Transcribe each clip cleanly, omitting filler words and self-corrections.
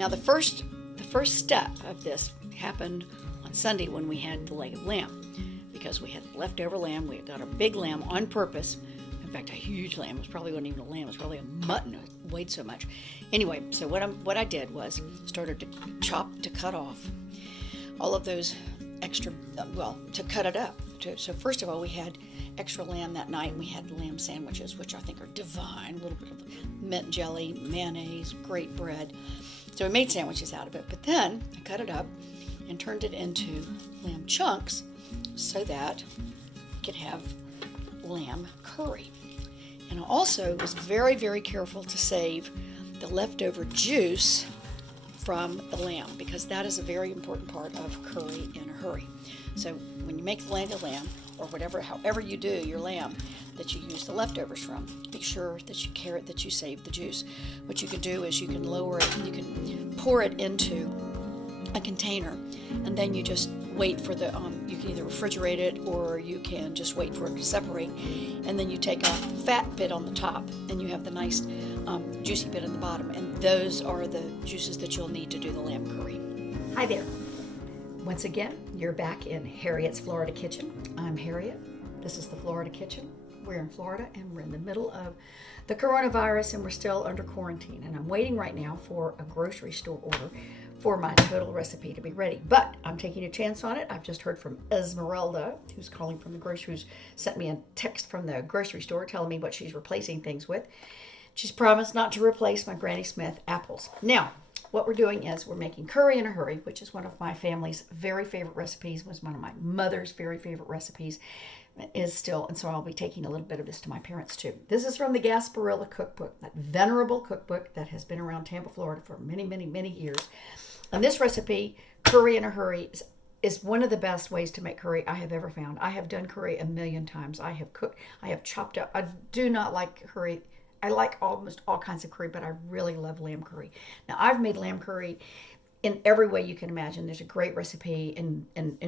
Now the first step of this happened on Sunday when we had the leg of lamb, because we had leftover lamb. We had got a big lamb on purpose. In fact, a huge lamb. It probably wasn't even a lamb. It was probably a mutton. It weighed so much. Anyway, so what I did was started to cut off all of those extra, to cut it up. So first of all, we had extra lamb that night, and we had lamb sandwiches, which I think are divine. A little bit of mint jelly, mayonnaise, great bread. So we made sandwiches out of it. But then I cut it up and turned it into lamb chunks so that we could have lamb curry. And I also was very, very careful to save the leftover juice from the lamb, because that is a very important part of curry in a hurry. So when you make the leg of lamb, or however you do your lamb, that you use the leftovers from, be sure that you save the juice. What you can do is you can lower it, you can pour it into a container, and then you just wait for you can either refrigerate it, or you can just wait for it to separate, and then you take off the fat bit on the top, and you have the nice juicy bit at the bottom, and those are the juices that you'll need to do the lamb curry. Hi there. Once again, you're back in Harriet's Florida Kitchen. I'm Harriet. This is the Florida Kitchen. We're in Florida, and we're in the middle of the coronavirus, and we're still under quarantine, and I'm waiting right now for a grocery store order for my total recipe to be ready. But I'm taking a chance on it. I've just heard from Esmeralda, who's calling from the grocery, who's sent me a text from the grocery store telling me what she's replacing things with. She's promised not to replace my Granny Smith apples. Now, what we're doing is we're making curry in a hurry, which is one of my family's very favorite recipes, was one of my mother's very favorite recipes, is still, and so I'll be taking a little bit of this to my parents too. This is from the Gasparilla cookbook, that venerable cookbook that has been around Tampa, Florida for many, many, many years. And this recipe, curry in a hurry, is one of the best ways to make curry I have ever found. I have done curry a million times. I have cooked, I have chopped up. I do not like curry. I like almost all kinds of curry, but I really love lamb curry. Now, I've made lamb curry in every way you can imagine. There's a great recipe in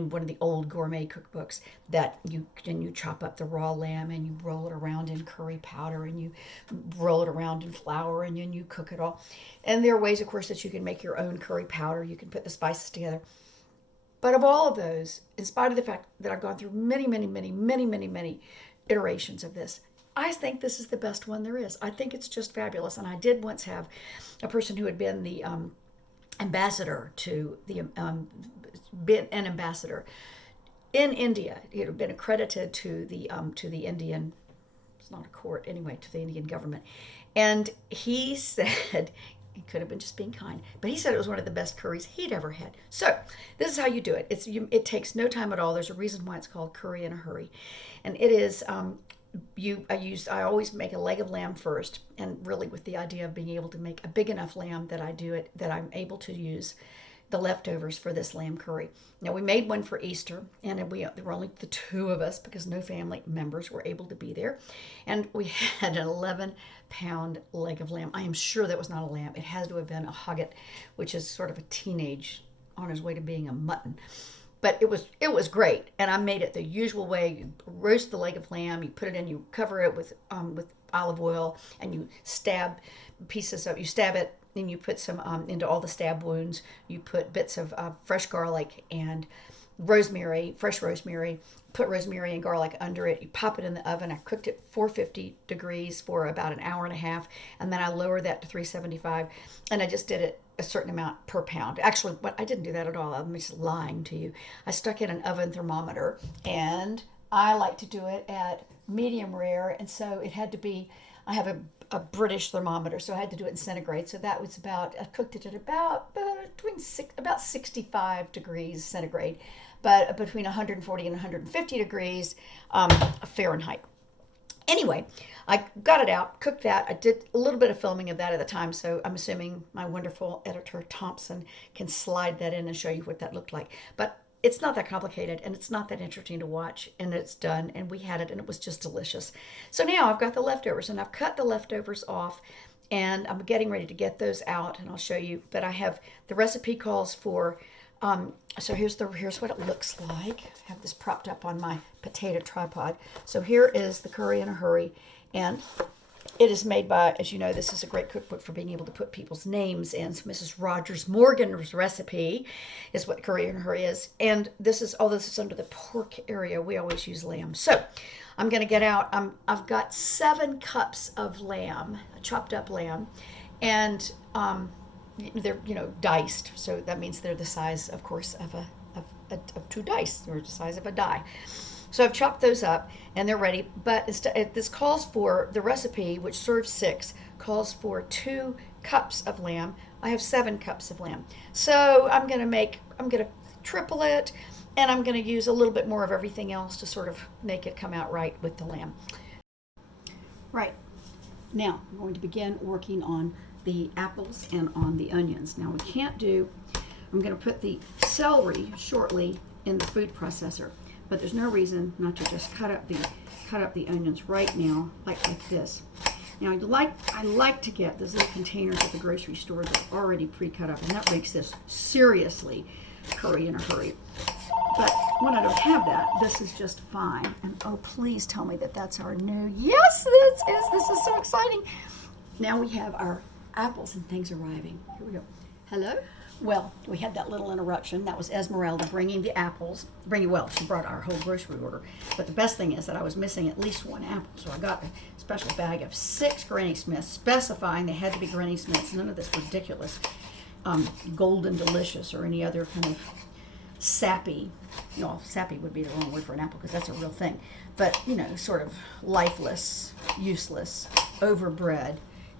one of the old gourmet cookbooks that you chop up the raw lamb, and you roll it around in curry powder, and you roll it around in flour, and then you cook it all. And there are ways, of course, that you can make your own curry powder. You can put the spices together. But of all of those, in spite of the fact that I've gone through many, many, many, many, many, many iterations of this, I think this is the best one there is. I think it's just fabulous. And I did once have a person who had been the ambassador to been an ambassador in India. He had been accredited to the Indian, it's not a court anyway, to the Indian government. And he said, he could have been just being kind, but he said it was one of the best curries he'd ever had. So this is how you do it. It takes no time at all. There's a reason why it's called curry in a hurry, and it is. I always make a leg of lamb first, and really with the idea of being able to make a big enough lamb that I'm able to use the leftovers for this lamb curry. Now, we made one for Easter, and there were only the two of us because no family members were able to be there, and we had an 11-pound leg of lamb. I am sure that was not a lamb. It has to have been a hogget, which is sort of a teenage on his way to being a mutton. But it was great, and I made it the usual way. You roast the leg of lamb, you put it in, you cover it with olive oil, and you stab it, and you put some into all the stab wounds. You put bits of fresh garlic and rosemary, fresh rosemary. Put rosemary and garlic under it. You pop it in the oven. I cooked it 450 degrees for about an hour and a half, and then I lowered that to 375, and I just did it a certain amount per pound. Actually, I didn't do that at all. I'm just lying to you. I stuck in an oven thermometer, and I like to do it at medium rare, and so it had to be, I have a British thermometer, so I had to do it in centigrade. So that was I cooked it at about 65 degrees centigrade, but between 140 and 150 degrees Fahrenheit. Anyway, I got it out, cooked that. I did a little bit of filming of that at the time, so I'm assuming my wonderful editor, Thompson, can slide that in and show you what that looked like. But it's not that complicated, and it's not that interesting to watch, and it's done, and we had it, and it was just delicious. So now I've got the leftovers, and I've cut the leftovers off, and I'm getting ready to get those out, and I'll show you. But I have, the recipe calls for, so here's what it looks like. I have this propped up on my potato tripod. So here is the curry in a hurry, and It is made by, as you know, this is a great cookbook for being able to put people's names in. So Mrs. Rogers Morgan's recipe is what curry and her is. And this is, this is under the pork area. We always use lamb. So I'm going to get out, I've got 7 cups of lamb, chopped up lamb, and they're, diced. So that means they're the size, of course, of 2 dice, or the size of a die. So I've chopped those up and they're ready, but this calls for, the recipe, which serves 6, calls for 2 cups of lamb. I have 7 cups of lamb. So I'm going to triple it, and I'm going to use a little bit more of everything else to sort of make it come out right with the lamb. Right. Now I'm going to begin working on the apples and on the onions. Now I'm going to put the celery shortly in the food processor. But there's no reason not to just cut up the onions right now, like this. Now I like to get those little containers at the grocery store that are already pre-cut up, and that makes this seriously curry in a hurry. But when I don't have that, this is just fine. And oh, please tell me that that's our new. Yes, this is so exciting. Now we have our apples and things arriving. Here we go. Hello. Well, we had that little interruption. That was Esmeralda bringing the apples. She brought our whole grocery order. But the best thing is that I was missing at least 1 apple. So I got a special bag of 6 Granny Smiths, specifying they had to be Granny Smiths. None of this ridiculous Golden Delicious or any other kind of sappy. Sappy would be the wrong word for an apple because that's a real thing. But, sort of lifeless, useless, overbred,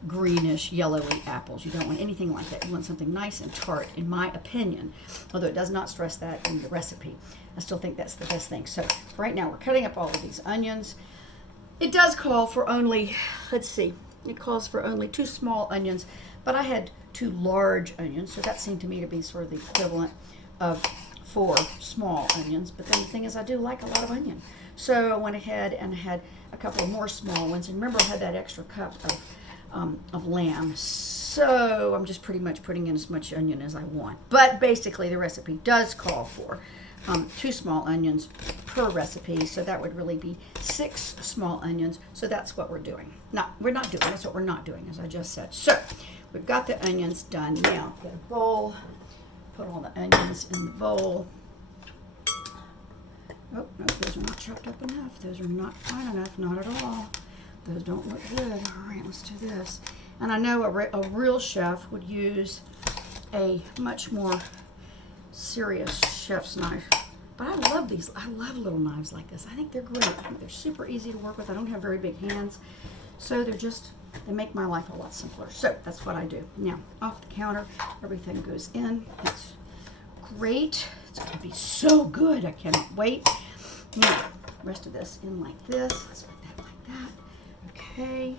greenish, yellowy apples. You don't want anything like that. You want something nice and tart, in my opinion. Although it does not stress that in the recipe. I still think that's the best thing. So right now we're cutting up all of these onions. It does call for only, it calls for only 2 small onions, but I had 2 large onions, so that seemed to me to be sort of the equivalent of 4 small onions. But then the thing is, I do like a lot of onion. So I went ahead and had a couple more small ones. And remember, I had that extra cup of lamb, so I'm just pretty much putting in as much onion as I want. But basically the recipe does call for 2 small onions per recipe, so that would really be 6 small onions. So that's what we're doing. That's what we're not doing, as I just said. So we've got the onions done. Now get a bowl, put all the onions in the bowl. Oh no, those are not chopped up enough. Those are not fine enough, not at all. Those don't look good. All right, let's do this. And I know a real chef would use a much more serious chef's knife. But I love these. I love little knives like this. I think they're great. I think they're super easy to work with. I don't have very big hands. So they make my life a lot simpler. So that's what I do. Now, off the counter, everything goes in. It's great. It's going to be so good. I cannot wait. Now, the rest of this in like this. Let's put that like that. Okay,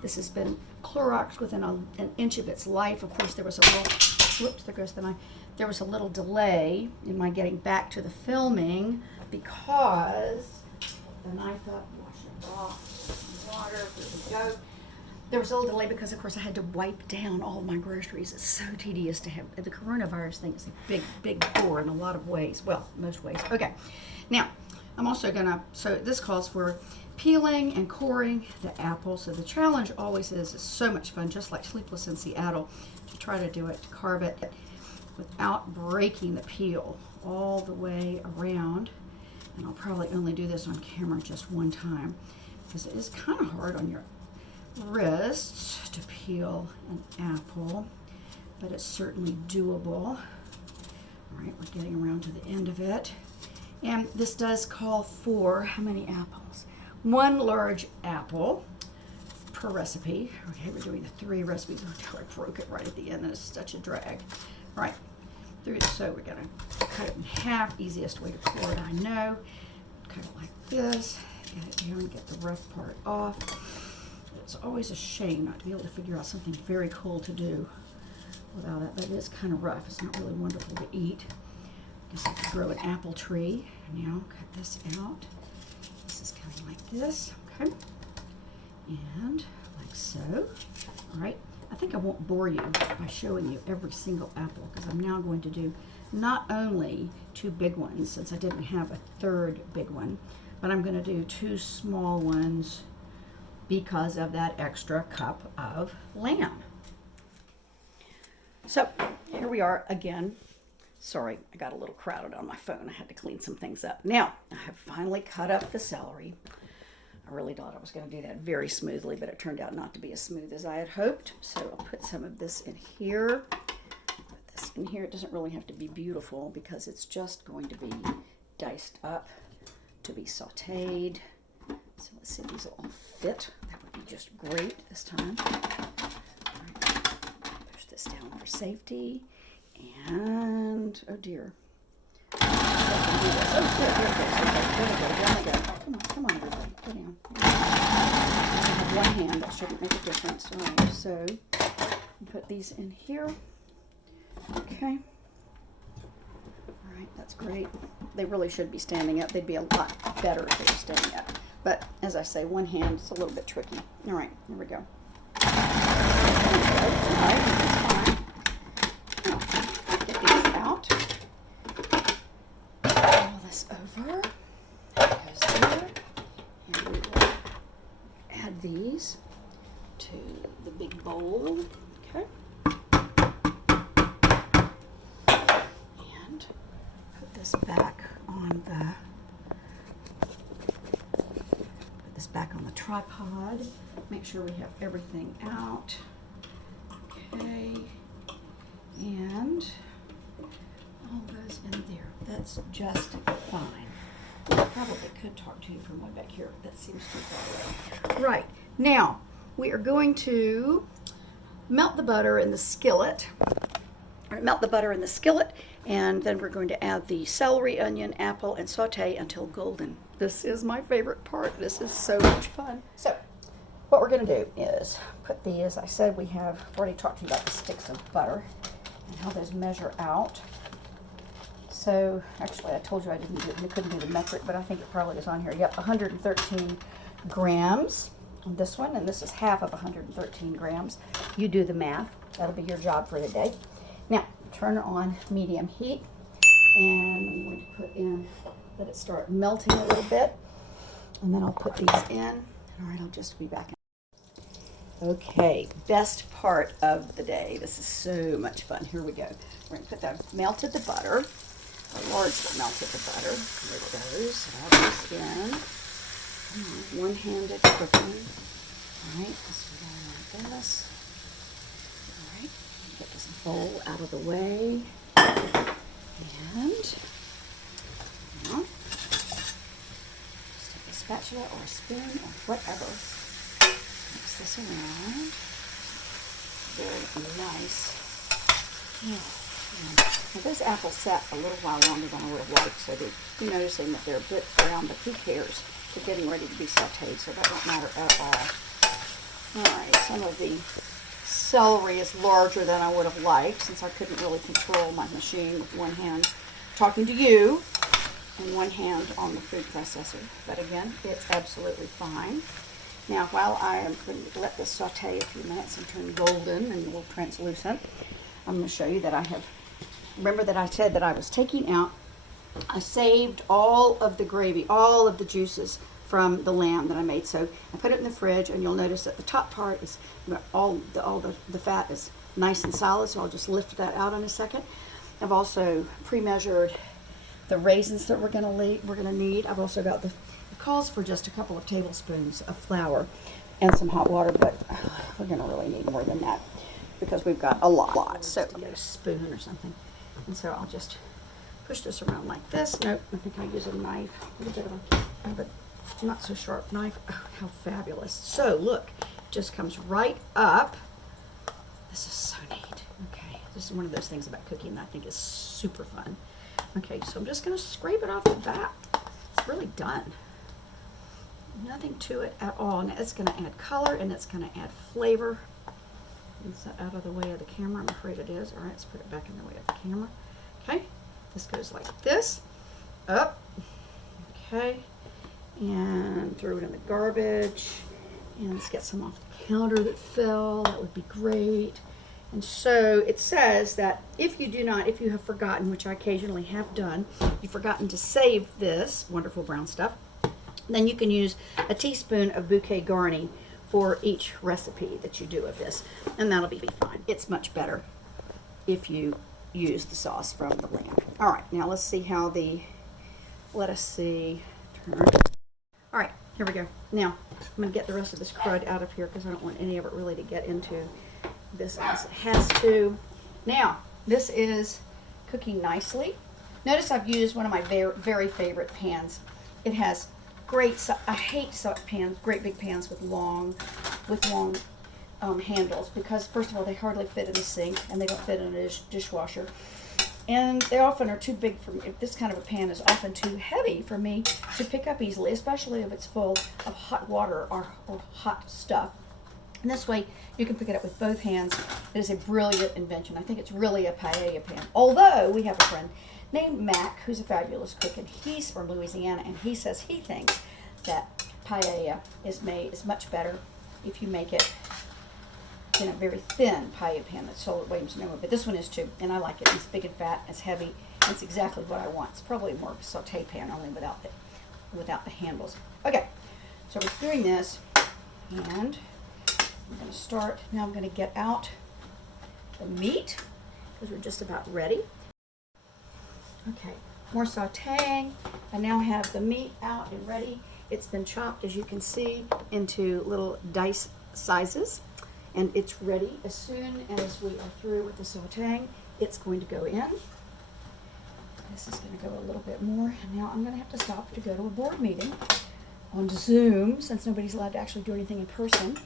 this has been Cloroxed within an inch of its life. Of course, there was a little, whoops, there goes the knife. There was a little delay in my getting back to the filming because the knife up, wash it off, water, there we go. There was a little delay because, of course, I had to wipe down all of my groceries. It's so tedious to have. The coronavirus thing is a big bore in a lot of ways. Well, most ways. Okay, now I'm also so this calls for peeling and coring the apple. So the challenge always is so much fun, just like Sleepless in Seattle, to try to do it, to carve it without breaking the peel all the way around. And I'll probably only do this on camera just one time because it is kind of hard on your wrists to peel an apple, but it's certainly doable. All right, we're getting around to the end of it. And this does call for how many apples? 1 large apple per recipe. Okay, we're doing the 3 recipes. Oh, I broke it right at the end. That is such a drag. Right. So we're going to cut it in half. Easiest way to core it, I know. Cut it like this. Get it down, get the rough part off. It's always a shame not to be able to figure out something very cool to do without that, but it is kind of rough. It's not really wonderful to eat. I guess I could grow an apple tree. Now cut this out. This is coming like this, okay? And like so. All right, I think I won't bore you by showing you every single apple because I'm now going to do not only 2 big ones since I didn't have a 3rd big one, but I'm going to do 2 small ones because of that extra cup of lamb. So here we are again. Sorry, I got a little crowded on my phone. I had to clean some things up. Now, I have finally cut up the celery. I really thought I was going to do that very smoothly, but it turned out not to be as smooth as I had hoped. So I'll put some of this in here. Put this in here. It doesn't really have to be beautiful because it's just going to be diced up to be sauteed. So let's see if these will all fit. That would be just great this time. All right. Push this down for safety. And, oh dear. Oh, there we go. Come on, everybody. Go down. I have one hand. That shouldn't make a difference. All right, so put these in here. Okay. All right, that's great. They really should be standing up. They'd be a lot better if they were standing up. But, as I say, one hand is a little bit tricky. All right, here we go. All right, that's fine. Get these out. Roll this over. That goes there. And we will add these to the big bowl. Okay. And put this back on the tripod. Make sure we have everything out. Okay. And all goes in there. That's just fine. I probably could talk to you from way back here. That seems too far away. Right. Now, we are going to melt the butter in the skillet. And then we're going to add the celery, onion, apple, and saute until golden. This is my favorite part. This is so much fun. So, what we're going to do is put these, as I said, I've already talked to you about the sticks of butter and how those measure out. So, actually, I told you I couldn't do the metric, but I think it probably is on here. Yep, 113 grams on this one, and this is half of 113 grams. You do the math. That'll be your job for the day. Now, turn on medium heat, and I'm going to put in, let it start melting a little bit, and then I'll put these in. All right, I'll just be back. Okay, best part of the day. This is so much fun. Here we go. We're going to put the butter, largely melted the butter. There it goes. All this in. One-handed cooking. All right, let's go down like this. All right, get this bowl out of the way. And now, just take a spatula or a spoon or whatever. Mix this around. Very nice. Now those apples sat a little while longer than I would have liked, so you're noticing that they're a bit brown, but who cares? They're getting ready to be sauteed, so that won't matter at all. Alright, some of the celery is larger than I would have liked, since I couldn't really control my machine with one hand talking to you and one hand on the food processor. But again, it's absolutely fine. Now, while I am going to let this saute a few minutes and turn golden and a little translucent, I'm going to show you that I have, remember that I said that I was taking out, I saved all of the gravy, all of the juices from the lamb that I made. So I put it in the fridge, and you'll notice that the top part is, all the fat is nice and solid, so I'll just lift that out in a second. I've also pre-measured the raisins that we're going to need. I've also got it calls for just a couple of tablespoons of flour and some hot water, but we're going to really need more than that because we've got a lot. So I'll get a spoon or something. And so I'll just push this around like this. Nope, I think I'll use a knife. A little bit of a not so sharp knife. Oh, how fabulous. So look, it just comes right up. This is so neat. Okay, this is one of those things about cooking that I think is super fun. Okay, so I'm just going to scrape it off the back. It's really done. Nothing to it at all. Now it's going to add color and it's going to add flavor. Is that out of the way of the camera? I'm afraid it is. All right, let's put it back in the way of the camera. Okay, this goes like this. Up. Okay, and throw it in the garbage. And let's get some off the counter that fell. That would be great. And so it says that if you have forgotten, which I occasionally have done, you've forgotten to save this wonderful brown stuff, then you can use a teaspoon of bouquet garni for each recipe that you do of this, and that'll be fine. It's much better if you use the sauce from the lamb. All right, now let's see how let us see, turn. All right, here we go. Now, I'm gonna get the rest of this crud out of here because I don't want any of it really to get into this as it has to. Now, this is cooking nicely. Notice I've used one of my very, very favorite pans. It has I hate pans, great big pans with long handles, because first of all, they hardly fit in the sink and they don't fit in a dishwasher. And they often are too big for me. This kind of a pan is often too heavy for me to pick up easily, especially if it's full of hot water or hot stuff. And this way, you can pick it up with both hands. It is a brilliant invention. I think it's really a paella pan. Although, we have a friend named Mac, who's a fabulous cook, and he's from Louisiana, and he says he thinks that paella is much better if you make it in a very thin paella pan. That's all Williams know, but this one is too, and I like it. It's big and fat, it's heavy, and it's exactly what I want. It's probably more of a saute pan, only without the handles. Okay, so we're doing this, and I'm going to start. Now I'm going to get out the meat because we're just about ready. Okay, more sauteing. I now have the meat out and ready. It's been chopped, as you can see, into little dice sizes, and it's ready. As soon as we are through with the sauteing, it's going to go in. This is going to go a little bit more, and now I'm going to have to stop to go to a board meeting on Zoom, since nobody's allowed to actually do anything in person.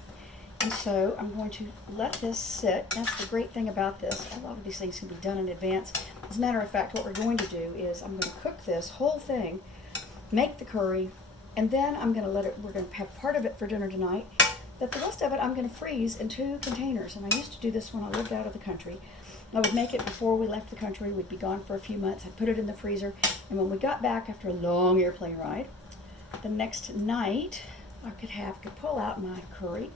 And so I'm going to let this sit. That's the great thing about this. A lot of these things can be done in advance. As a matter of fact, what we're going to do is I'm going to cook this whole thing, make the curry, and then I'm going to we're going to have part of it for dinner tonight, but the rest of it I'm going to freeze in 2 containers. And I used to do this when I lived out of the country. I would make it before we left the country. We'd be gone for a few months. I'd put it in the freezer, and when we got back after a long airplane ride, the next night I could pull out my curry,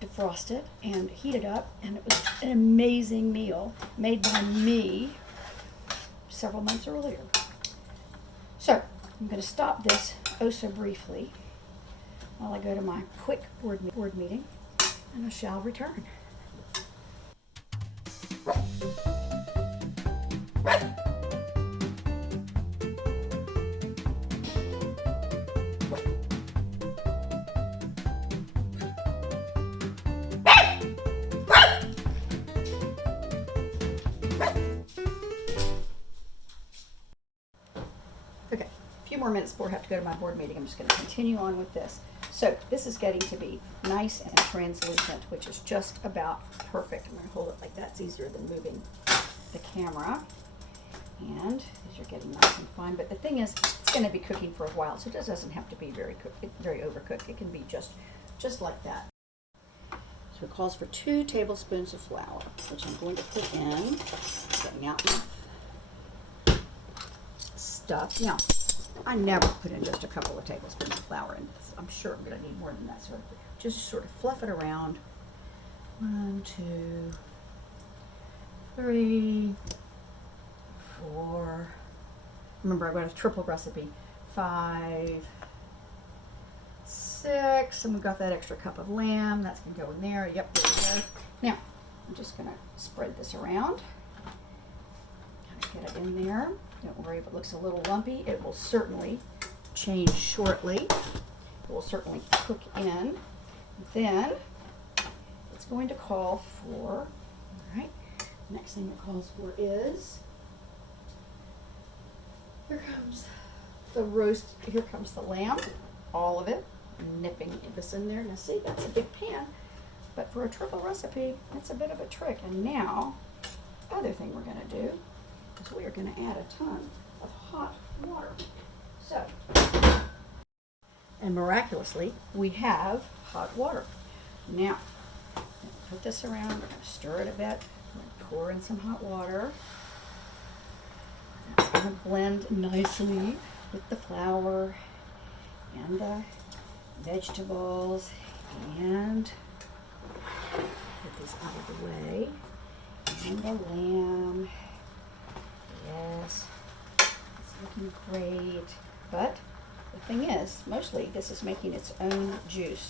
defrost it, and heat it up, and it was an amazing meal made by me several months earlier. So I'm going to stop this oh so briefly while I go to my quick board meeting, and I shall return. Okay, a few more minutes before I have to go to my board meeting. I'm just going to continue on with this. So this is getting to be nice and translucent, which is just about perfect. I'm going to hold it like that. It's easier than moving the camera. And these are getting nice and fine. But the thing is, it's going to be cooking for a while, so it just doesn't have to be very overcooked. It can be just like that. So it calls for 2 tablespoons of flour, which I'm going to put in. Getting out my stuff. Now, I never put in just a couple of tablespoons of flour in this. I'm sure I'm going to need more than that. So just sort of fluff it around. 1, 2, 3, 4. Remember, I've got a triple recipe. 5, 6, and we've got that extra cup of lamb. That's going to go in there. Yep, there we go. Now, I'm just going to spread this around. Get it in there. Don't worry if it looks a little lumpy. It will certainly change shortly. It will certainly cook in. Then it's going to call for, all right, next thing it calls for is, here comes the lamb, all of it, nipping this in there. Now see, that's a big pan, but for a triple recipe, that's a bit of a trick. And now, other thing we're going to do is we are going to add a ton of hot water. So, and miraculously, we have hot water. Now, put this around, we're going to stir it a bit, we're going to pour in some hot water. It's going to blend nicely with the flour and the vegetables, and get these out of the way, and the lamb. Yes, it's looking great, but the thing is, mostly this is making its own juice.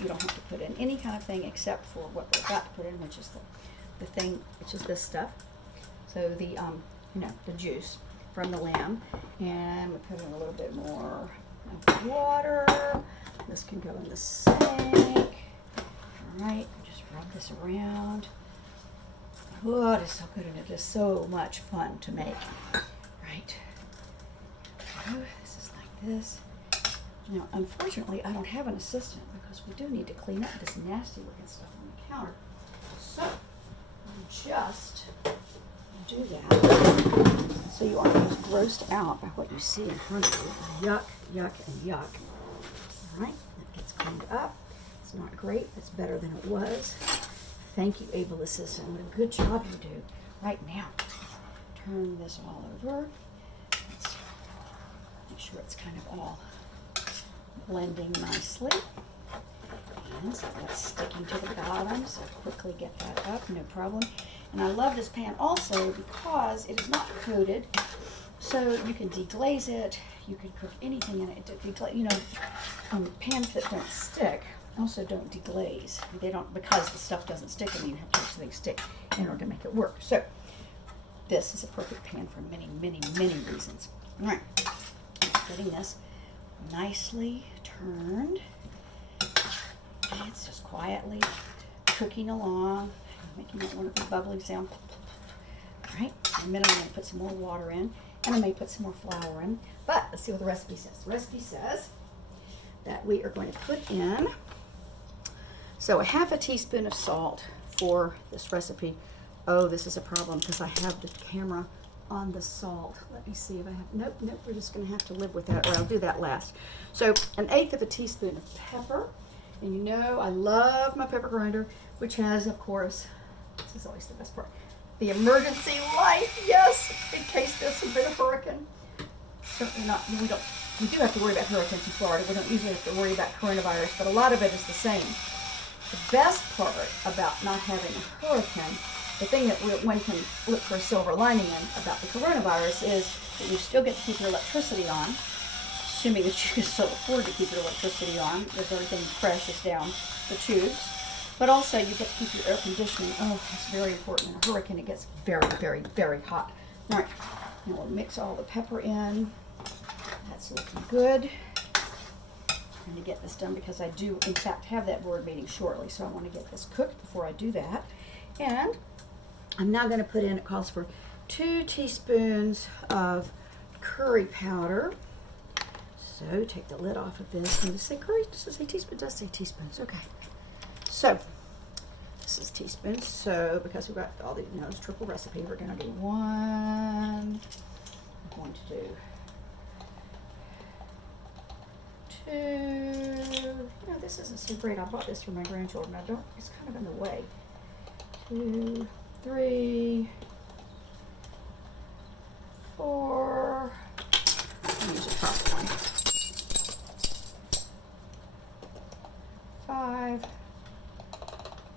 You don't have to put in any kind of thing except for what we're about to put in, which is the thing, which is this stuff. So the the juice from the lamb, and we put in a little bit more of water. This can go in the sink. All right, just rub this around. Oh, it is so good, and it is so much fun to make. Right. Oh, this is like this. Now, unfortunately, I don't have an assistant because we do need to clean up this nasty looking stuff on the counter. So, I'll just do that so you aren't just grossed out by what you see in front of you. Yuck, yuck, and yuck. All right, that gets cleaned up. It's not great. It's better than it was. Thank you, able assistant. What a good job you do. Right now, turn this all over. Let's make sure it's kind of all blending nicely. And so that's sticking to the bottom, so quickly get that up, no problem. And I love this pan also because it is not coated, so you can deglaze it. You can cook anything in it. Pans that don't stick also don't deglaze. They don't, because the stuff doesn't stick, and you have to make things stick in order to make it work. So this is a perfect pan for many, many, many reasons. All right, getting this nicely turned. It's just quietly cooking along, making that wonderful bubbling sound. All right, in a minute I'm going to put some more water in, and I may put some more flour in, but let's see what the recipe says. The recipe says that we are going to put in, so a half a teaspoon of salt for this recipe. Oh, this is a problem because I have the camera on the salt. Let me see if I have, nope, we're just going to have to live with that, or I'll do that last. So 1/8 of a teaspoon of pepper. And you know I love my pepper grinder, which has, of course, this is always the best part, the emergency light. Yes, in case there's a bit of hurricane. Certainly not, we do have to worry about hurricanes in Florida. We don't usually have to worry about coronavirus, but a lot of it is the same. The best part about not having a hurricane, the thing that one can look for a silver lining in about the coronavirus, is that you still get to keep your electricity on, assuming that you can still afford to keep your electricity on, because everything crashes down the tubes. But also you get to keep your air conditioning. Oh, that's very important. In a hurricane, it gets very, very, very hot. All right, now we'll mix all the pepper in. That's looking good. I'm going to get this done because I do, in fact, have that board meeting shortly, so I want to get this cooked before I do that. And I'm now going to put in, it calls for 2 teaspoons of curry powder. So take the lid off of this. And does it say curry? Does it say teaspoon? It does say teaspoons. Okay. So this is teaspoons. So because we've got all the, this triple recipe, we're going to do 1. I'm going to do 2. This isn't so great. I bought this for my grandchildren. It's kind of in the way. 2, 3, 4. I'll use a proper one. 5,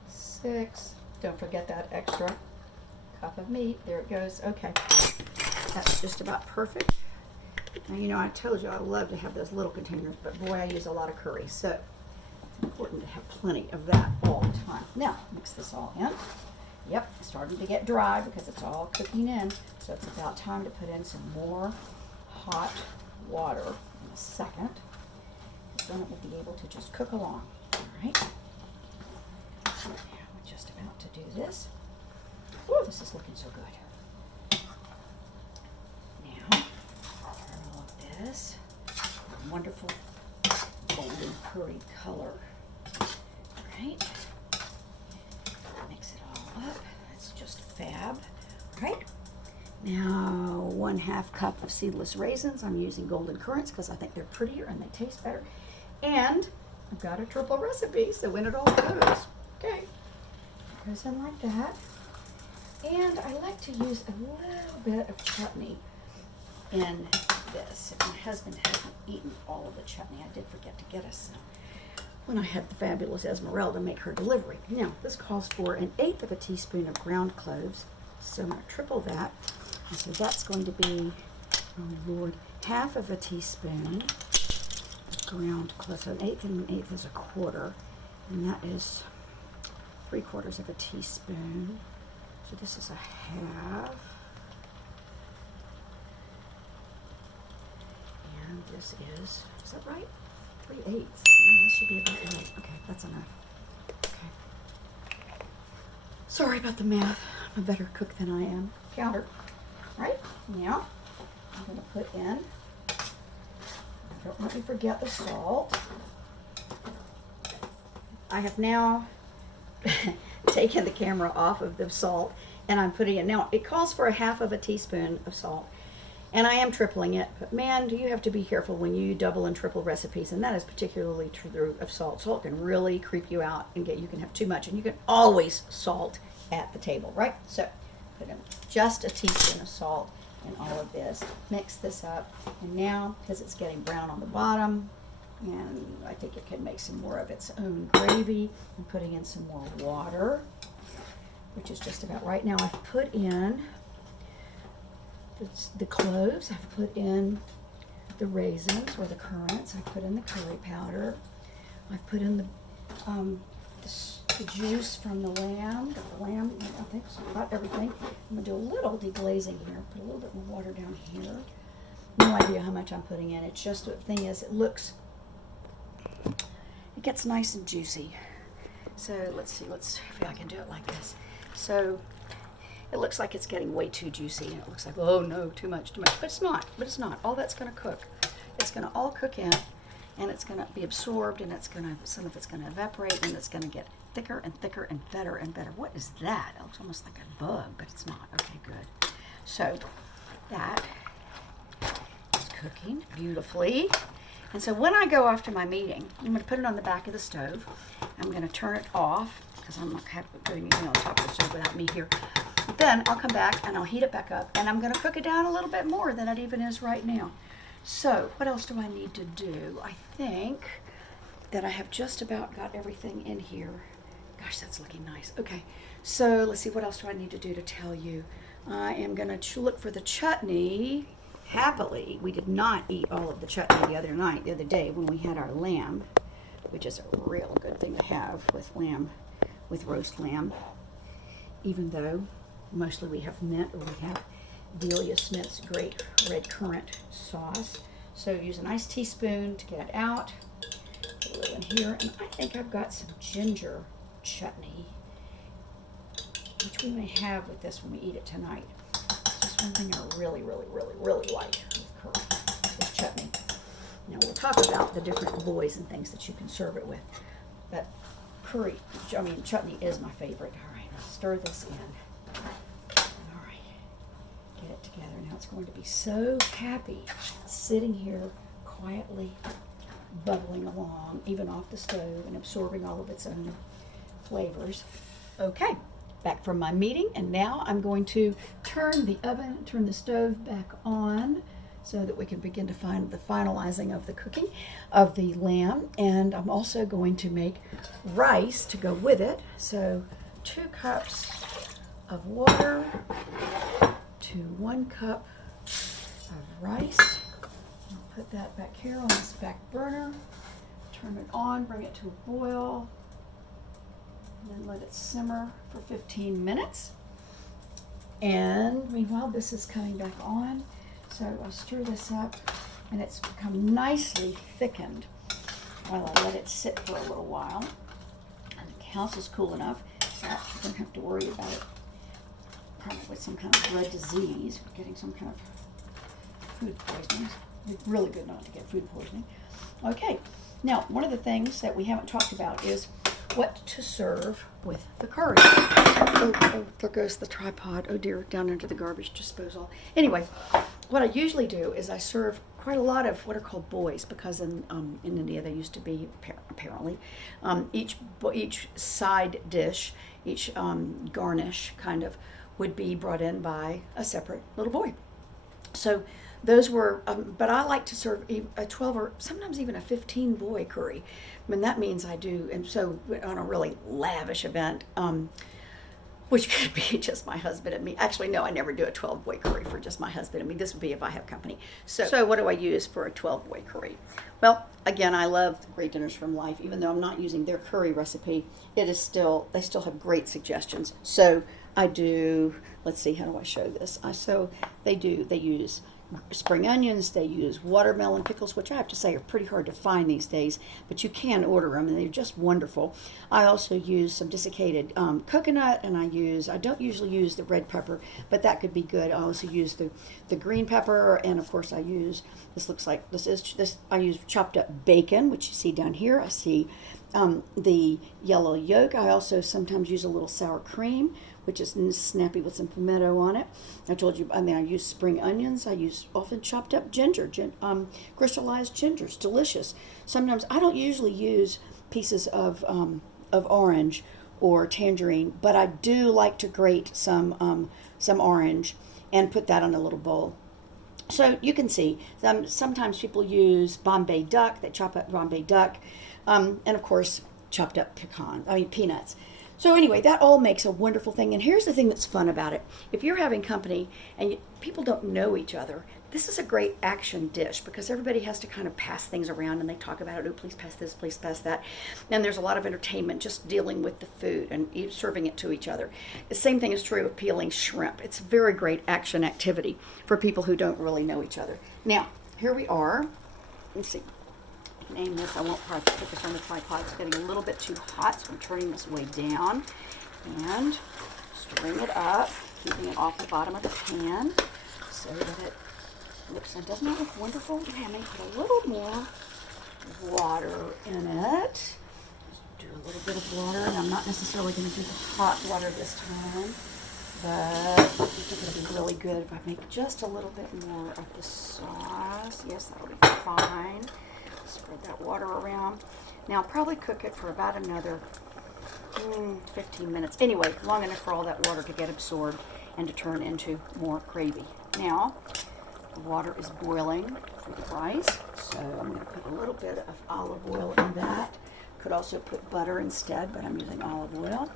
6. Don't forget that extra cup of meat. There it goes. Okay. That's just about perfect. Now, I told you I love to have those little containers, but boy, I use a lot of curry. So it's important to have plenty of that all the time. Now, mix this all in. Yep, it's starting to get dry because it's all cooking in. So it's about time to put in some more hot water in a second. Then it will be able to just cook along. All right. Now we're just about to do this. Oh, this is looking so good. Now, turn all of this wonderful golden curry color. All right. Mix it all up. That's just fab. All right. Now, 1/2 cup of seedless raisins. I'm using golden currants because I think they're prettier and they taste better. And I've got a triple recipe, so in it all goes. Okay, it goes in like that. And I like to use a little bit of chutney in this. If my husband hadn't eaten all of the chutney, I did forget to get us some when I had the fabulous Esmeralda make her delivery. Now, this calls for 1/8 of a teaspoon of ground cloves. So I'm going to triple that. And so that's going to be, oh Lord, 1/2 of a teaspoon around close. So an eighth and an eighth is a quarter, and that is 3/4 of a teaspoon. So this is a half. And this is that right? 3/8. Yeah, that should be about right. Okay, that's enough. Okay. Sorry about the math. I'm a better cook than I am. Counter. Right? Now, I'm going to put in, don't let me forget the salt. I have now taken the camera off of the salt, and I'm putting it, now it calls for a half of a teaspoon of salt, and I am tripling it, but man, do you have to be careful when you double and triple recipes, and that is particularly true of salt. Salt can really creep you out and you can have too much, and you can always salt at the table, right? So put in just a teaspoon of salt in all of this. Mix this up, and now, because it's getting brown on the bottom, and I think it can make some more of its own gravy, I'm putting in some more water, which is just about right. Now I've put in the cloves, I've put in the raisins or the currants, I've put in the curry powder, I've put in the juice from the lamb. Got the lamb, I think so about everything. I'm gonna do a little deglazing here. Put a little bit more water down here. No idea how much I'm putting in. It's just, the thing is, it gets nice and juicy. So let's see, if I can do it like this. So it looks like it's getting way too juicy, and it looks like, oh no, too much. But it's not. All that's gonna cook. It's gonna all cook in, and it's gonna be absorbed, and some of it's gonna evaporate, and it's gonna get thicker and thicker and better and better. What is that? It looks almost like a bug, but it's not. Okay, good. So that is cooking beautifully. And so when I go off to my meeting, I'm going to put it on the back of the stove. I'm going to turn it off because I'm not doing anything on top of the stove without me here. But then I'll come back and I'll heat it back up, and I'm going to cook it down a little bit more than it even is right now. So what else do I need to do? I think that I have just about got everything in here. Gosh, that's looking nice. Okay, so let's see, what else do I need to do to tell you? I am going to look for the chutney. Happily, we did not eat all of the chutney the other day when we had our lamb, which is a real good thing to have with roast lamb, even though mostly we have mint, or we have Delia Smith's great red currant sauce. So use a nice teaspoon to get it out. Put a little in here, and I think I've got some ginger chutney, which we may have with this when we eat it tonight. It's just one thing I really, really, really, really like with curry, is chutney. Now we'll talk about the different boys and things that you can serve it with, but chutney is my favorite. All right, I'll stir this in. All right, get it together. Now it's going to be so happy sitting here quietly bubbling along, even off the stove, and absorbing all of its own flavors. Okay, back from my meeting, and now I'm going to turn the stove back on so that we can begin to find the finalizing of the cooking of the lamb. And I'm also going to make rice to go with it. So 2 cups of water to 1 cup of rice. I'll put that back here on this back burner, turn it on, bring it to a boil, and then let it simmer for 15 minutes. And meanwhile, this is coming back on. So I'll stir this up, and it's become nicely thickened while I let it sit for a little while. And the house is cool enough that I don't have to worry about it probably some kind of bread disease, getting some kind of food poisoning. It's really good not to get food poisoning. Okay, now one of the things that we haven't talked about is what to serve with the curry. Oh, there goes the tripod. Oh dear, down into the garbage disposal. Anyway, what I usually do is I serve quite a lot of what are called boys, because in India they used to be, apparently, each side dish, each garnish kind of would be brought in by a separate little boy. So those were, but I like to serve a 12 or sometimes even a 15 boy curry. I mean, that means I do, and so on a really lavish event, which could be just my husband and me. Actually, no, I never do a 12-way curry for just my husband and me. This would be if I have company. So what do I use for a 12-way curry? Well, again, I love Great Dinners from Life. Even though I'm not using their curry recipe, they still have great suggestions. So I do, let's see, how do I show this? They use spring onions, they use watermelon pickles, which I have to say are pretty hard to find these days, but you can order them and they're just wonderful. I also use some desiccated coconut, and I don't usually use the red pepper, but that could be good. I also use the green pepper, and of course I use, I use chopped up bacon, which you see down here. I see the yellow yolk. I also sometimes use a little sour cream, which is snappy with some pimento on it. I told you, and then I use spring onions. I use often chopped up ginger, crystallized ginger. It's delicious. Sometimes I don't usually use pieces of orange or tangerine, but I do like to grate some orange and put that on a little bowl. So you can see, sometimes people use Bombay duck. They chop up Bombay duck, and of course chopped up peanuts. So anyway, that all makes a wonderful thing. And here's the thing that's fun about it. If you're having company and people don't know each other, this is a great action dish because everybody has to kind of pass things around and they talk about it. Oh, please pass this, please pass that. And there's a lot of entertainment just dealing with the food and serving it to each other. The same thing is true of peeling shrimp. It's a very great action activity for people who don't really know each other. Now, here we are. Let's see. Name this. I won't probably put this on the tripod. It's getting a little bit too hot, so I'm turning this way down and stirring it up, keeping it off the bottom of the pan so that it looks and doesn't it look wonderful? Yeah, maybe put a little more water in it. Just do a little bit of water, and I'm not necessarily going to do the hot water this time, but I think it'll be really good if I make just a little bit more of the sauce. Yes, that'll be fine. Spread that water around. Now I'll probably cook it for about another 15 minutes. Anyway, long enough for all that water to get absorbed and to turn into more gravy. Now, the water is boiling for the rice, so I'm going to put a little bit of olive oil in that. Could also put butter instead, but I'm using olive oil.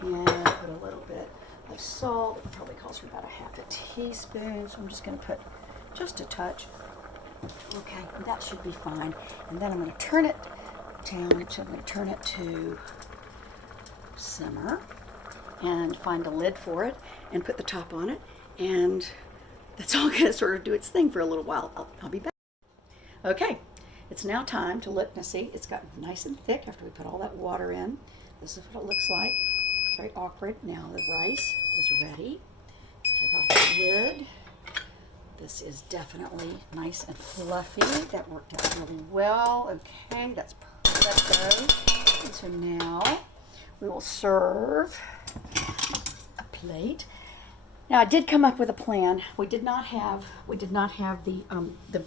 And put a little bit of salt. It probably calls for about a half a teaspoon, so I'm just going to put just a touch. Okay, that should be fine. And then I'm going to turn it down. So I'm going to turn it to simmer and find a lid for it and put the top on it. And that's all going to sort of do its thing for a little while. I'll be back. Okay, it's now time to look. Now see, it's got nice and thick after we put all that water in. This is what it looks like. It's very awkward. Now the rice is ready. Let's take off the lid. This is definitely nice and fluffy. That worked out really well. Okay, that's perfect. And so now we will serve a plate. Now I did come up with a plan. We did not have the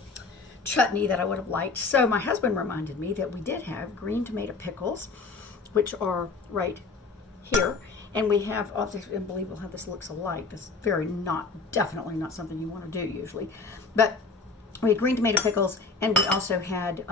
chutney that I would have liked. So my husband reminded me that we did have green tomato pickles, which are right here. And we have, I believe we'll have this looks alike. This is definitely not something you want to do usually. But we had green tomato pickles, and we also had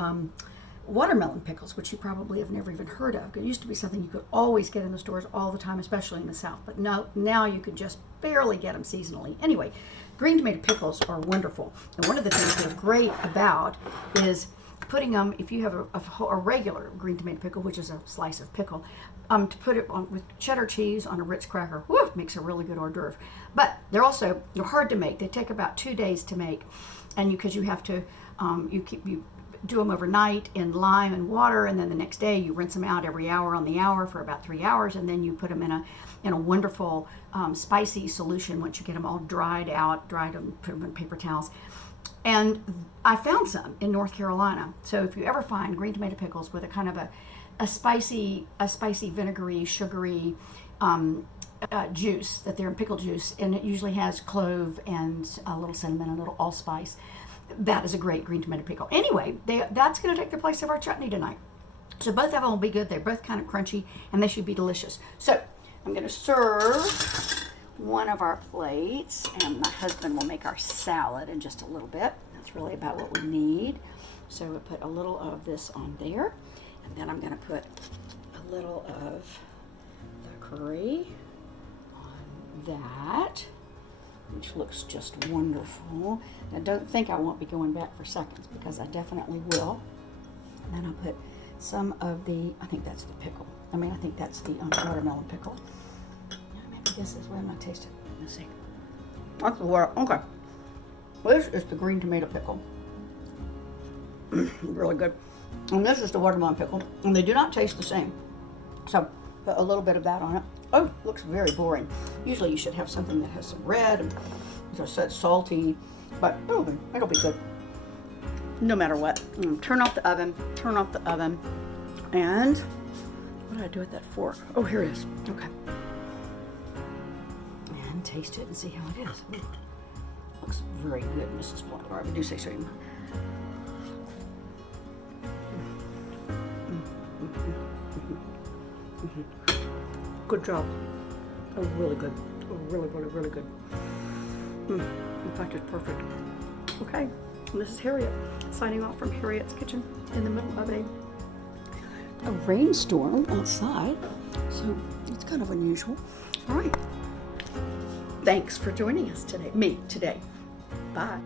watermelon pickles, which you probably have never even heard of. It used to be something you could always get in the stores all the time, especially in the South. But now you can just barely get them seasonally. Anyway, green tomato pickles are wonderful. And one of the things they're great about is putting them, if you have a regular green tomato pickle, which is a slice of pickle, to put it on with cheddar cheese on a Ritz cracker, woo, makes a really good hors d'oeuvre. But they're hard to make. They take about 2 days to make, and because you have to you do them overnight in lime and water, and then the next day you rinse them out every hour on the hour for about 3 hours, and then you put them in a wonderful spicy solution once you get them all dried them, put them in paper towels. And I found some in North Carolina. So if you ever find green tomato pickles with a kind of a spicy vinegary, sugary juice, that they're in pickle juice, and it usually has clove and a little cinnamon, a little allspice. That is a great green tomato pickle. Anyway, that's going to take the place of our chutney tonight. So both of them will be good. They're both kind of crunchy, and they should be delicious. So I'm going to serve one of our plates, and my husband will make our salad in just a little bit. That's really about what we need. So we'll put a little of this on there, and then I'm going to put a little of the curry that, which looks just wonderful. Now don't think I won't be going back for seconds, because I definitely will. And then I'll put some of the, I think that's the pickle. I think that's the watermelon pickle. Maybe this is what I'm going to taste it. Let's see. That's the water. Okay. This is the green tomato pickle. Really good. And this is the watermelon pickle. And they do not taste the same. So put a little bit of that on it. Oh, looks very boring. Usually you should have something that has some red and it's salty, but it'll be good. No matter what. Turn off the oven. Turn off the oven. And what did I do with that fork? Oh, here it is. Okay. And taste it and see how it is. Ooh. Looks very good, Mrs. Blunt. Or I do say so. Good job. Oh, really good. Oh, really, really, really good. In fact, it's perfect. Okay, and this is Harriet signing off from Harriet's Kitchen in the middle of a rainstorm outside. So it's kind of unusual. All right. Thanks for joining us today. Bye.